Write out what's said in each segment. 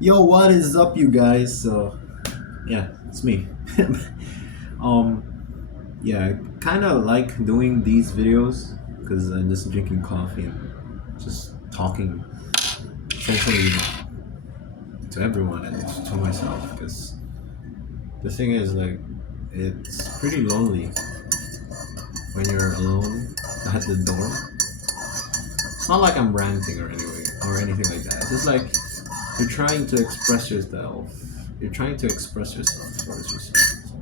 Yo, what is up, you guys? Yeah, it's me. um, yeah, I kind of like doing these videos because I'm just drinking coffee and just talking essentially to everyone and to myself. Because the thing is, like, it's pretty lonely when you're alone at the dorm. It's not like I'm ranting or anything like that. It's just like you're trying to express yourself. You're trying to express yourself towards yourself. So,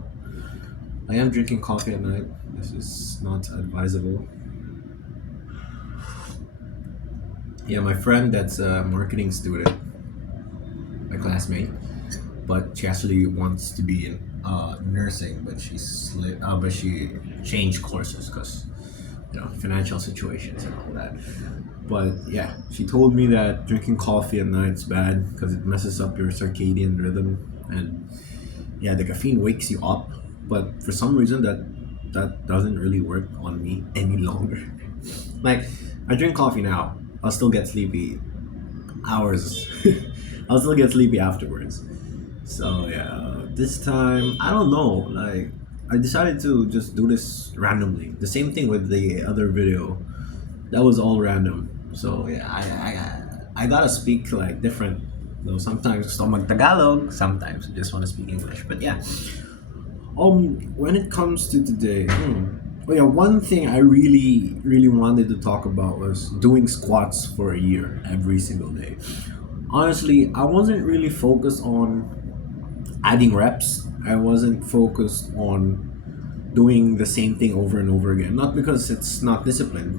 I am drinking coffee at night. This is not advisable. Yeah, my friend that's a marketing student, my classmate, but she actually wants to be in nursing, but but she changed courses because financial situations and all that. But yeah, she told me that drinking coffee at night is bad because it messes up your circadian rhythm, and yeah, the caffeine wakes you up. But for some reason, that doesn't really work on me any longer. Like, I drink coffee now, I'll still get sleepy hours. I'll still get sleepy afterwards. So yeah, this time I don't know. Like, I decided to just do this randomly. The same thing with the other video. That was all random. So yeah, I gotta speak like different. Sometimes gusto mag Tagalog, sometimes I just want to speak English. But yeah, when it comes to today, oh yeah, one thing I really wanted to talk about was doing squats for a year every single day. Honestly, I wasn't really focused on adding reps. I wasn't focused on doing the same thing over and over again. Not because it's not disciplined.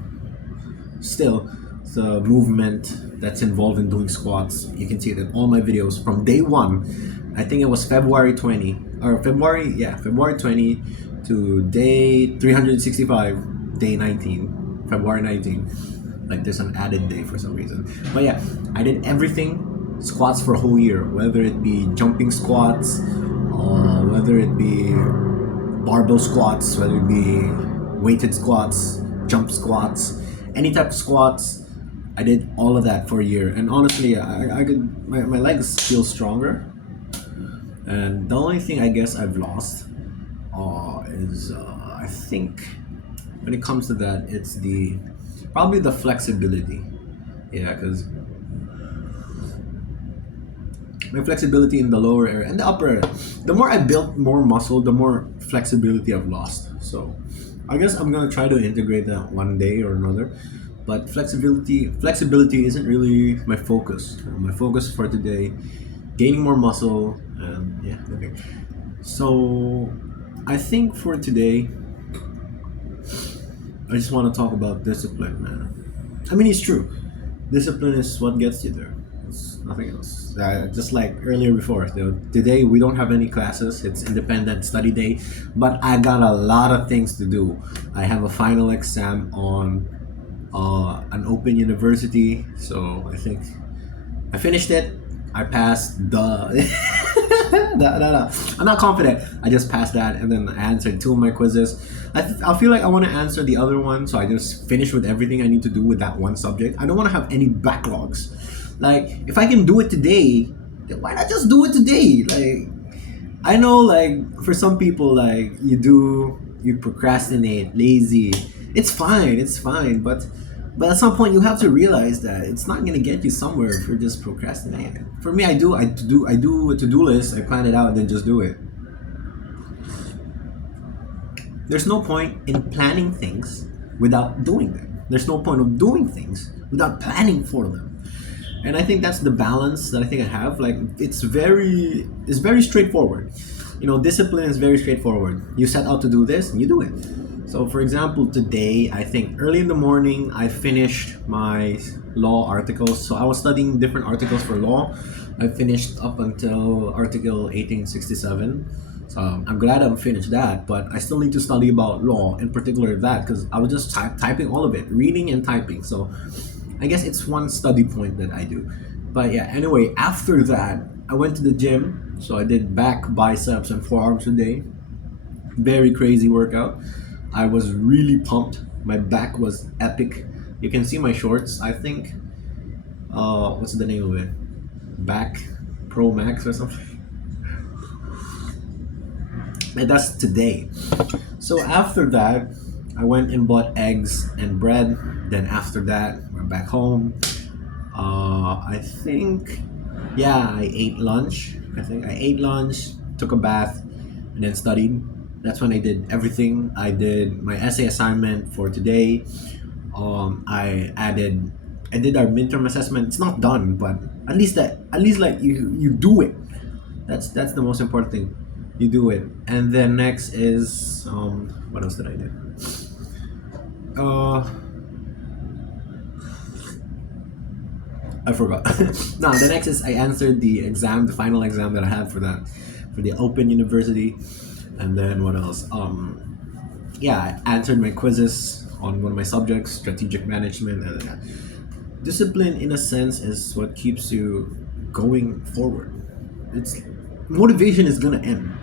Still, the movement that's involved in doing squats, you can see it in all my videos from day one. I think it was February 20 or February, yeah, February 20 to day 365, day 19, February 19. Like, there's an added day for some reason. But yeah, I did everything squats for a whole year, whether it be jumping squats, whether it be barbell squats, whether it be weighted squats, jump squats, any type of squats. I did all of that for a year, and honestly, I could my legs feel stronger. And the only thing I guess I've lost is I think when it comes to that, it's the probably the flexibility. Yeah, because my flexibility in the lower area and the upper area. The more I built more muscle, the more flexibility I've lost. So I guess I'm gonna try to integrate that one day or another. But flexibility isn't really my focus. My focus for today, gaining more muscle and yeah, okay. So I think for today, I just want to talk about discipline, man. I mean, it's true. Discipline is what gets you there. It's nothing else. Just like earlier before, today we don't have any classes. It's independent study day, but I got a lot of things to do. I have a final exam on an open university, so I think I finished it. I passed the. No. I'm not confident. I just passed that, and then I answered two of my quizzes. I feel like I want to answer the other one, so I just finish with everything I need to do with that one subject. I don't want to have any backlogs. Like, if I can do it today, then why not just do it today? Like, I know, like, for some people, like, you procrastinate, lazy. It's fine, but at some point you have to realize that it's not gonna get you somewhere if you're just procrastinating. For me, I do a to-do list, I plan it out, and then just do it. There's no point in planning things without doing them. There's no point of doing things without planning for them. And I think that's the balance that I think I have. Like, it's very straightforward. Discipline is very straightforward. You set out to do this and you do it. So for example, today, I think early in the morning I finished my law articles. So I was studying different articles for law. I finished up until article 1867. So I'm glad I'm finished that, but I still need to study about law, in particular that, because I was just typing all of it, reading and typing. So I guess it's one study point that I do. But yeah, anyway, after that, I went to the gym. So I did back, biceps, and forearms a day. Very crazy workout. I was really pumped. My back was epic. You can see my shorts. I think, what's the name of it? Back Pro Max or something. And that's today. So after that, I went and bought eggs and bread. Then after that, we're back home. I think, yeah, I ate lunch. I think I ate lunch, took a bath, and then studied. That's when I did everything. I did my essay assignment for today. I did our midterm assessment. It's not done, but at least like you do it. That's the most important thing. You do it, and then next is what else did I do? Uh, I forgot. No, the next is I answered the exam, the final exam that I had for that, for the Open University, and then what else? Yeah, I answered my quizzes on one of my subjects, strategic management, and discipline. In a sense, is what keeps you going forward. It's motivation is gonna end.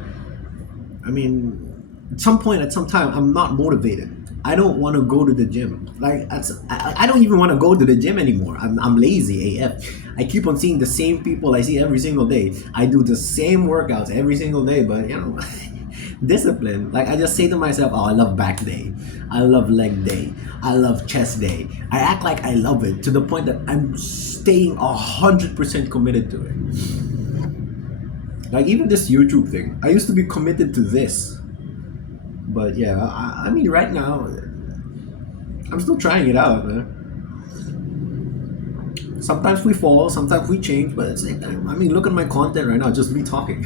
I mean, at some point, at some time, I'm not motivated. I don't want to go to the gym. Like, I don't even want to go to the gym anymore. I'm lazy AF. I keep on seeing the same people I see every single day. I do the same workouts every single day, but discipline. Like, I just say to myself, oh, I love back day. I love leg day. I love chest day. I act like I love it to the point that I'm staying 100% committed to it. Like, even this YouTube thing, I used to be committed to this. But yeah, I mean, right now, I'm still trying it out, man. Sometimes we fall, sometimes we change, but at the same time, I mean, look at my content right now, just me talking.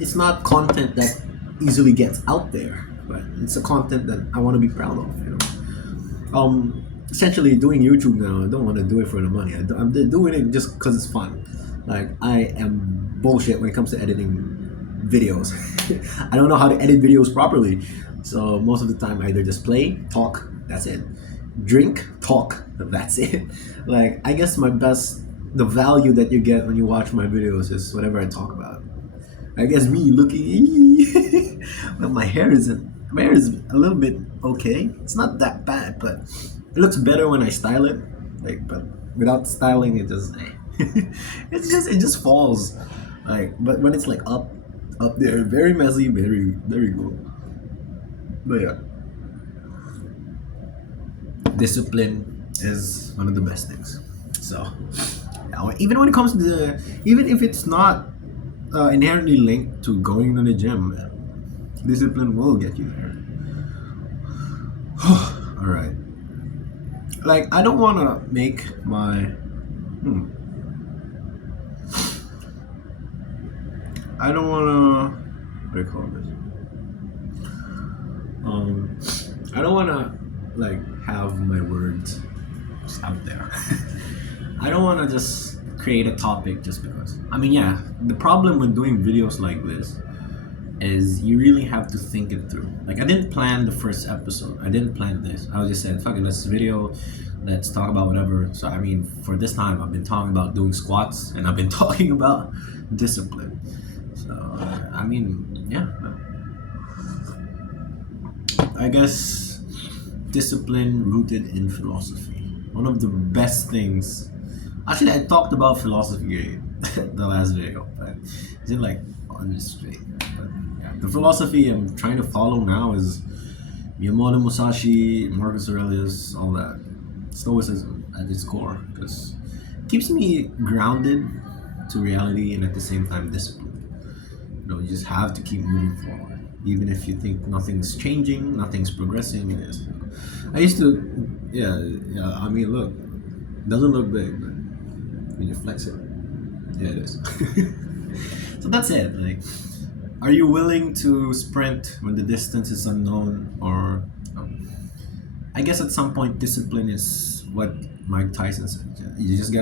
It's not content that easily gets out there, but it's a content that I want to be proud of. Essentially, doing YouTube now, I don't want to do it for the money. I'm doing it just because it's fun. Like, I am bullshit when it comes to editing videos. I don't know how to edit videos properly. So most of the time I either just play, talk, that's it. Drink, talk, that's it. Like, I guess the value that you get when you watch my videos is whatever I talk about. I guess me looking well, my hair is a little bit okay. It's not that bad, but it looks better when I style it. Like, but without styling it just it just falls. Like, but when it's like up there, very messy, very very cool. But yeah, discipline is one of the best things. So even when it comes to even if it's not inherently linked to going to the gym, discipline will get you there. All right. Like, I don't want to make my I don't want to what do you call this? I don't want to like have my words just out there. I don't want to just create a topic just because. I mean, yeah, the problem with doing videos like this is you really have to think it through. Like, I didn't plan the first episode. I didn't plan this. I just said, fuck it, let's video, let's talk about whatever. So, I mean, for this time, I've been talking about doing squats and I've been talking about discipline. So, I mean, yeah. I guess discipline rooted in philosophy. One of the best things. Actually, I talked about philosophy the last video, but it's in like on the straight. But yeah, the philosophy I'm trying to follow now is Miyamoto Musashi, Marcus Aurelius, all that. Stoicism at its core, because it keeps me grounded to reality and at the same time disciplined. You just have to keep moving forward, even if you think nothing's changing, nothing's progressing. I used to, yeah. I mean, look, doesn't look big, but when you flex it, yeah, it is. So that's it. Like, are you willing to sprint when the distance is unknown, or I guess at some point discipline is what Mike Tyson said. You just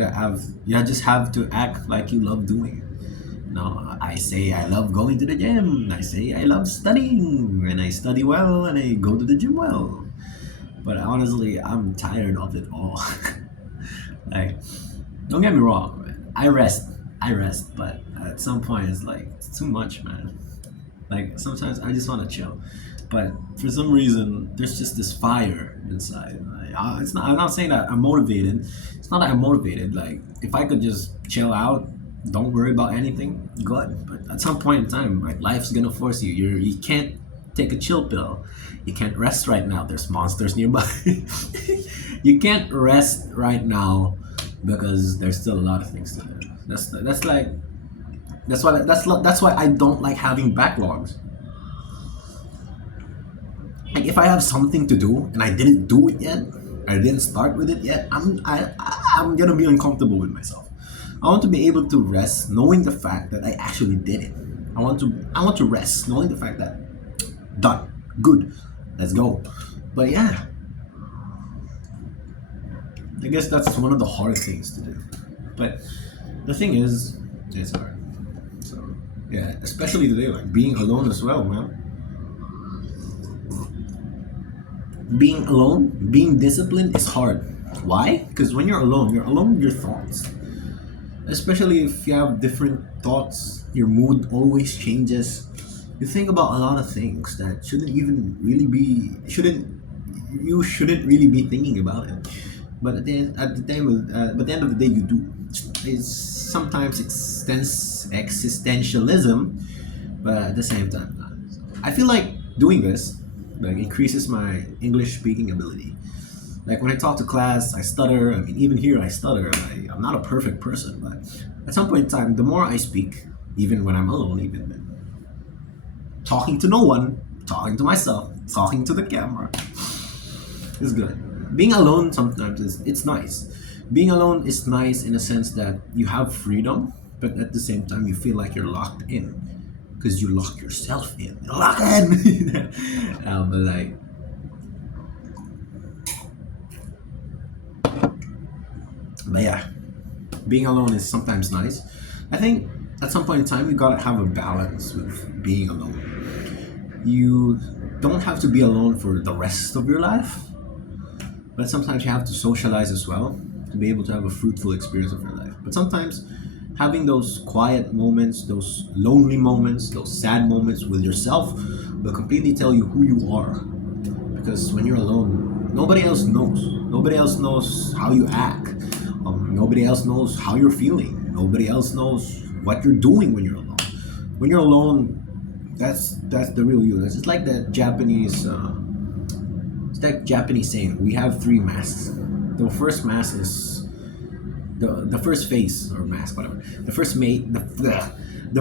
have to act like you love doing it. No, I say I love going to the gym. I say I love studying, and I study well, and I go to the gym well. But honestly, I'm tired of it all. Like, don't get me wrong, man. I rest, but at some point it's like, it's too much, man. Like, sometimes I just want to chill, but for some reason there's just this fire inside. It's not. I'm not saying that I'm motivated. It's not that I'm motivated. Like if I could just chill out, don't worry about anything, good. But at some point in time, like life's gonna force you. You can't take a chill pill. You can't rest right now. There's monsters nearby. You can't rest right now because there's still a lot of things to do. That's like that's why I don't like having backlogs. Like if I have something to do and I didn't do it yet, I didn't start with it yet, I'm gonna be uncomfortable with myself. I want to be able to rest knowing the fact that I actually did it. I want to rest knowing the fact that done, good, let's go. But yeah, I guess that's one of the hard things to do. But the thing is, it's hard. So yeah, especially today, like being alone as well, man. Being alone, being disciplined is hard. Why? Because when you're alone with your thoughts. Especially if you have different thoughts, your mood always changes. You think about a lot of things that you shouldn't really be thinking about it. But at the end of the day, you do. It's sometimes existentialism, but at the same time, not. So I feel like doing this like increases my English speaking ability. Like when I talk to class, I stutter. I mean, even here, I stutter. I'm not a perfect person, but at some point in time, the more I speak, even when I'm alone, even talking to no one, talking to myself, talking to the camera, is good. Being alone sometimes it's nice. Being alone is nice in a sense that you have freedom, but at the same time, you feel like you're locked in because you lock yourself in. Lock in. But like But yeah, being alone is sometimes nice. I think at some point in time, you gotta have a balance with being alone. You don't have to be alone for the rest of your life, but sometimes you have to socialize as well to be able to have a fruitful experience of your life. But sometimes having those quiet moments, those lonely moments, those sad moments with yourself will completely tell you who you are. Because when you're alone, nobody else knows. Nobody else knows how you act. Nobody else knows how you're feeling. Nobody else knows what you're doing when you're alone. When you're alone, that's the real you. It's just like that Japanese. It's that Japanese saying. We have three masks. The first mask is the first face or mask, whatever. The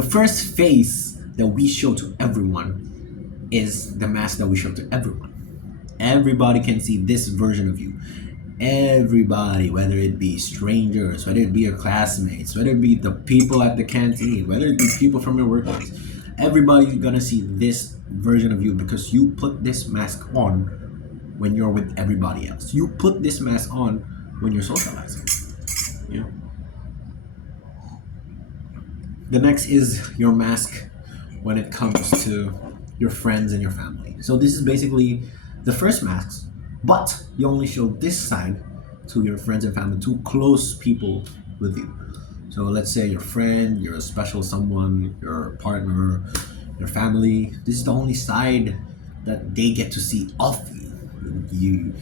first face that we show to everyone is the mask that we show to everyone. Everybody can see this version of you. Everybody, whether it be strangers, whether it be your classmates, whether it be the people at the canteen, whether it be people from your workplace, everybody's gonna see this version of you because you put this mask on when you're with everybody else. You put this mask on when you're socializing. You know. The next is your mask when it comes to your friends and your family. So this is basically the first mask, but you only show this side to your friends and family, to close people with you. So let's say your friend, your special someone, your partner, your family. This is the only side that they get to see of you. You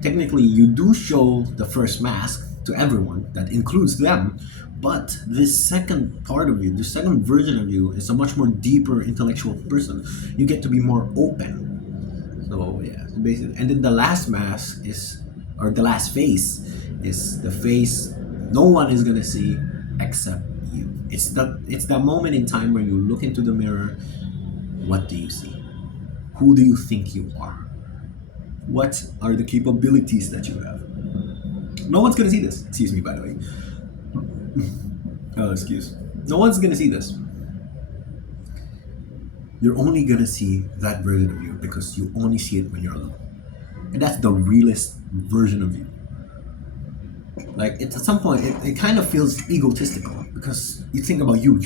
technically you do show the first mask to everyone that includes them, but this second part of you, the second version of you, is a much more deeper intellectual person. You get to be more open. So yeah, so basically, and then the last mask is, or the last face is the face no one is gonna see except you. It's that moment in time where you look into the mirror. What do you see? Who do you think you are? What are the capabilities that you have? No one's gonna see this. Excuse me, by the way. Oh, excuse. No one's gonna see this. You're only gonna see that version of you because you only see it when you're alone. And that's the realest version of you. Like at some point it kind of feels egotistical because you think about you,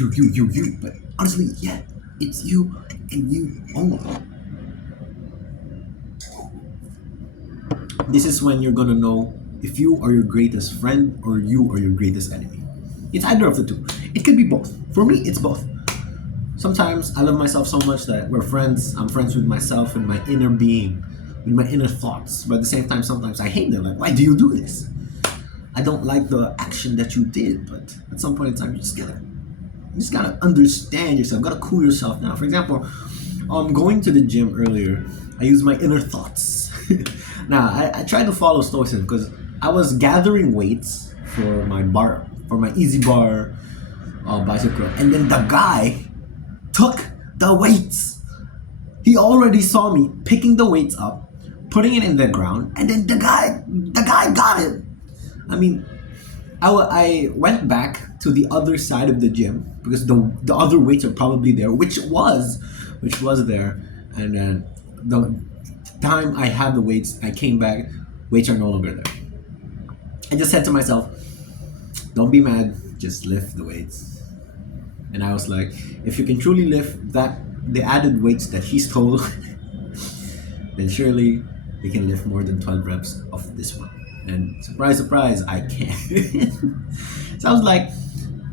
but honestly, yeah, it's you and you only. This is when you're gonna know if you are your greatest friend or you are your greatest enemy. It's either of the two. It could be both. For me, it's both. Sometimes I love myself so much that we're friends. I'm friends with myself and my inner being. with my inner thoughts. But at the same time, sometimes I hate them. Like, why do you do this? I don't like the action that you did. But at some point in time, you just gotta understand yourself. Gotta cool yourself down. For example, going to the gym earlier, I used my inner thoughts. Now I tried to follow stoicism because I was gathering weights for my easy bar bicycle, and then the guy took the weights. He already saw me picking the weights up, putting it in the ground, and then the guy got it. I mean, I went back to the other side of the gym because the other weights are probably there, which was there, and then the time I had the weights, I came back, weights are no longer there. I just said to myself, don't be mad, just lift the weights. And I was like, if you can truly lift the added weights that he stole, then surely you can lift more than 12 reps of this one. And surprise, surprise, I can't. So I was like,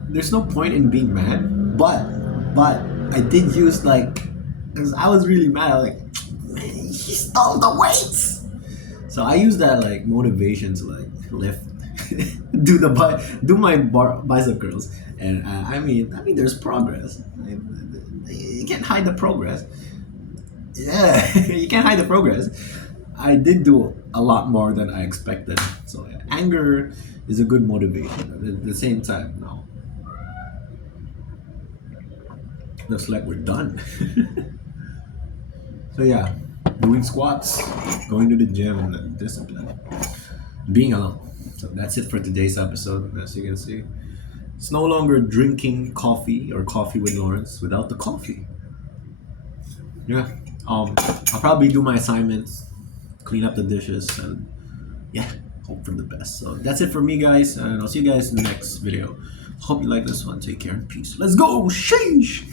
there's no point in being mad, but I did use because I was really mad. I was like, man, he stole the weights. So I used that motivation to lift, do my bicep curls, and I mean there's progress. You can't hide the progress. Yeah, you can't hide the progress. I did do a lot more than I expected. So yeah, anger is a good motivation. At the same time, no. Looks like we're done. So yeah, doing squats, going to the gym, and discipline. Being alone. So that's it for today's episode. As you can see, it's no longer drinking coffee or coffee with Laurenz without the coffee. Yeah, I'll probably do my assignments, clean up the dishes, and yeah, hope for the best. So that's it for me, guys, and I'll see you guys in the next video. Hope you like this one. Take care and peace. Let's go. Sheesh.